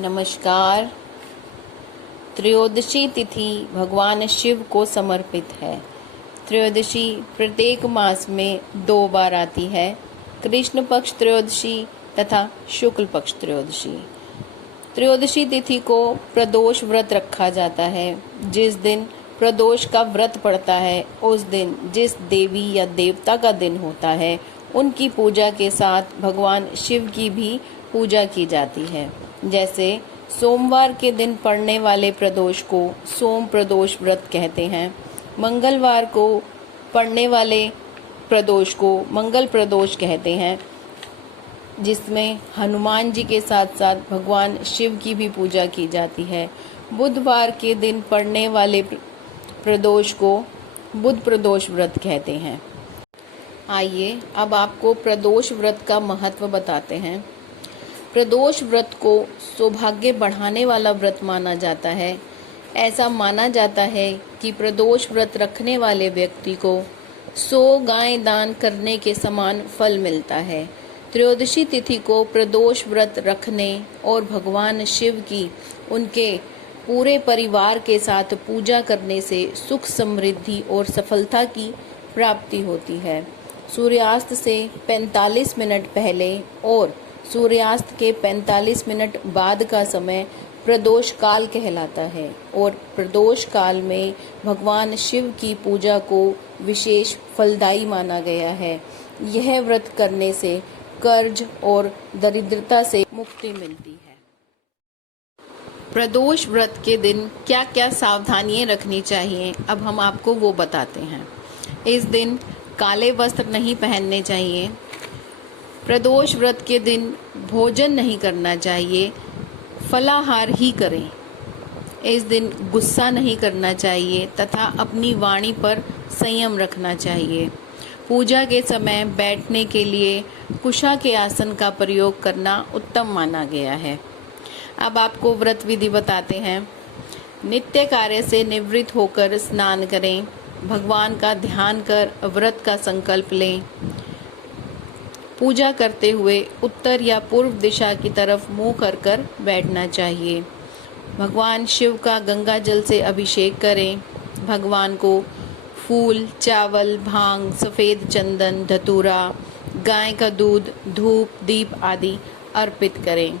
नमस्कार। त्रयोदशी तिथि भगवान शिव को समर्पित है। त्रयोदशी प्रत्येक मास में 2 बार आती है, कृष्ण पक्ष त्रयोदशी तथा शुक्ल पक्ष त्रयोदशी। त्रयोदशी तिथि को प्रदोष व्रत रखा जाता है। जिस दिन प्रदोष का व्रत पड़ता है उस दिन जिस देवी या देवता का दिन होता है उनकी पूजा के साथ भगवान शिव की भी पूजा की जाती है। जैसे सोमवार के दिन पड़ने वाले प्रदोष को सोम प्रदोष व्रत कहते हैं। मंगलवार को पड़ने वाले प्रदोष को मंगल प्रदोष कहते हैं, जिसमें हनुमान जी के साथ साथ भगवान शिव की भी पूजा की जाती है। बुधवार के दिन पड़ने वाले प्रदोष को बुध प्रदोष व्रत कहते हैं। आइए अब आपको प्रदोष व्रत का महत्व बताते हैं। प्रदोष व्रत को सौभाग्य बढ़ाने वाला व्रत माना जाता है। ऐसा माना जाता है कि प्रदोष व्रत रखने वाले व्यक्ति को 100 गायें दान करने के समान फल मिलता है। त्रयोदशी तिथि को प्रदोष व्रत रखने और भगवान शिव की उनके पूरे परिवार के साथ पूजा करने से सुख समृद्धि और सफलता की प्राप्ति होती है। सूर्यास्त से 45 मिनट पहले और सूर्यास्त के 45 मिनट बाद का समय प्रदोष काल कहलाता है और प्रदोष काल में भगवान शिव की पूजा को विशेष फलदायी माना गया है। यह व्रत करने से कर्ज और दरिद्रता से मुक्ति मिलती है। प्रदोष व्रत के दिन क्या क्या सावधानियां रखनी चाहिए, अब हम आपको वो बताते हैं। इस दिन काले वस्त्र नहीं पहनने चाहिए। प्रदोष व्रत के दिन भोजन नहीं करना चाहिए, फलाहार ही करें। इस दिन गुस्सा नहीं करना चाहिए तथा अपनी वाणी पर संयम रखना चाहिए। पूजा के समय बैठने के लिए कुशा के आसन का प्रयोग करना उत्तम माना गया है। अब आपको व्रत विधि बताते हैं। नित्य कार्य से निवृत्त होकर स्नान करें। भगवान का ध्यान कर व्रत का संकल्प लें। पूजा करते हुए उत्तर या पूर्व दिशा की तरफ मुंह कर बैठना चाहिए। भगवान शिव का गंगा जल से अभिषेक करें। भगवान को फूल, चावल, भांग, सफ़ेद चंदन, धतूरा, गाय का दूध, धूप, दीप आदि अर्पित करें।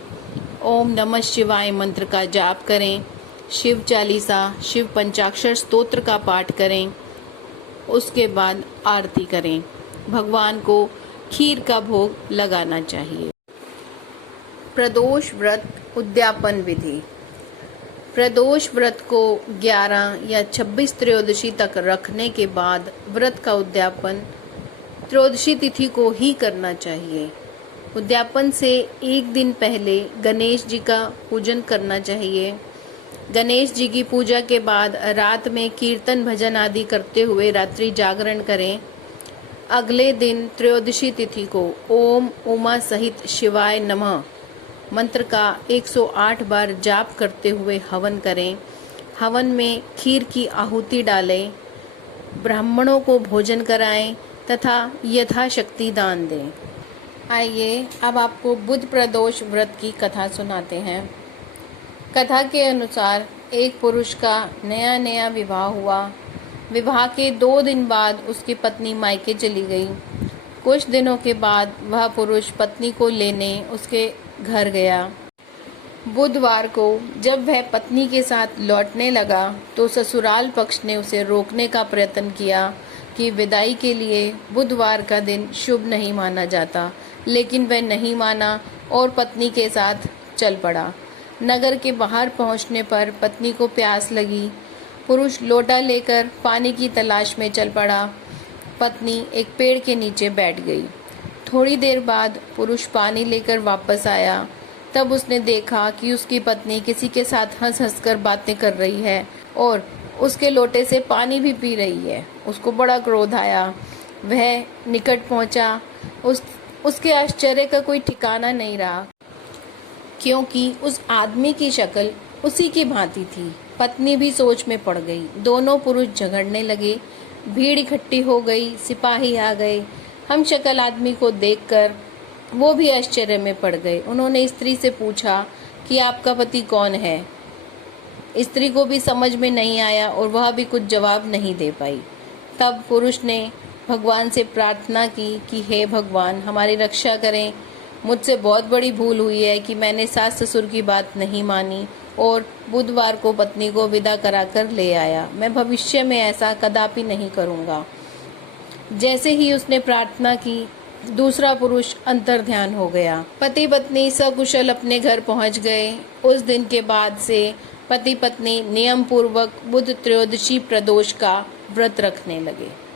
ओम नमः शिवाय मंत्र का जाप करें। शिव चालीसा, शिव पंचाक्षर स्तोत्र का पाठ करें। उसके बाद आरती करें। भगवान को खीर का भोग लगाना चाहिए। प्रदोष व्रत उद्यापन विधि। प्रदोष व्रत को 11 या 26 त्रयोदशी तक रखने के बाद व्रत का उद्यापन त्रयोदशी तिथि को ही करना चाहिए। उद्यापन से एक दिन पहले गणेश जी का पूजन करना चाहिए। गणेश जी की पूजा के बाद रात में कीर्तन भजन आदि करते हुए रात्रि जागरण करें। अगले दिन त्रयोदशी तिथि को ओम उमा सहित शिवाय नमः मंत्र का 108 बार जाप करते हुए हवन करें। हवन में खीर की आहुति डालें, ब्राह्मणों को भोजन कराएं तथा यथाशक्ति दान दें। आइए अब आपको बुध प्रदोष व्रत की कथा सुनाते हैं। कथा के अनुसार एक पुरुष का नया नया विवाह हुआ। विवाह के 2 दिन बाद उसकी पत्नी मायके चली गई। कुछ दिनों के बाद वह पुरुष पत्नी को लेने उसके घर गया। बुधवार को जब वह पत्नी के साथ लौटने लगा तो ससुराल पक्ष ने उसे रोकने का प्रयत्न किया कि विदाई के लिए बुधवार का दिन शुभ नहीं माना जाता, लेकिन वह नहीं माना और पत्नी के साथ चल पड़ा। नगर के बाहर पहुंचने पर पत्नी को प्यास लगी। पुरुष लोटा लेकर पानी की तलाश में चल पड़ा। पत्नी एक पेड़ के नीचे बैठ गई। थोड़ी देर बाद पुरुष पानी लेकर वापस आया। तब उसने देखा कि उसकी पत्नी किसी के साथ हंस हंस कर बातें कर रही है और उसके लोटे से पानी भी पी रही है। उसको बड़ा क्रोध आया। वह निकट पहुंचा। उसके आश्चर्य का कोई ठिकाना नहीं रहा, क्योंकि उस आदमी की शक्ल उसी की भांति थी। पत्नी भी सोच में पड़ गई। दोनों पुरुष झगड़ने लगे। भीड़ इकट्ठी हो गई। सिपाही आ गए। हम शक्ल आदमी को देखकर वो भी आश्चर्य में पड़ गए। उन्होंने स्त्री से पूछा कि आपका पति कौन है। स्त्री को भी समझ में नहीं आया और वह भी कुछ जवाब नहीं दे पाई। तब पुरुष ने भगवान से प्रार्थना की कि हे भगवान, हमारी रक्षा करें। मुझसे बहुत बड़ी भूल हुई है कि मैंने सास ससुर की बात नहीं मानी और बुधवार को पत्नी को विदा कराकर ले आया। मैं भविष्य में ऐसा कदापि नहीं करूँगा। जैसे ही उसने प्रार्थना की, दूसरा पुरुष अंतर्ध्यान हो गया। पति पत्नी सकुशल अपने घर पहुंच गए। उस दिन के बाद से पति पत्नी नियम पूर्वक बुध त्रयोदशी प्रदोष का व्रत रखने लगे।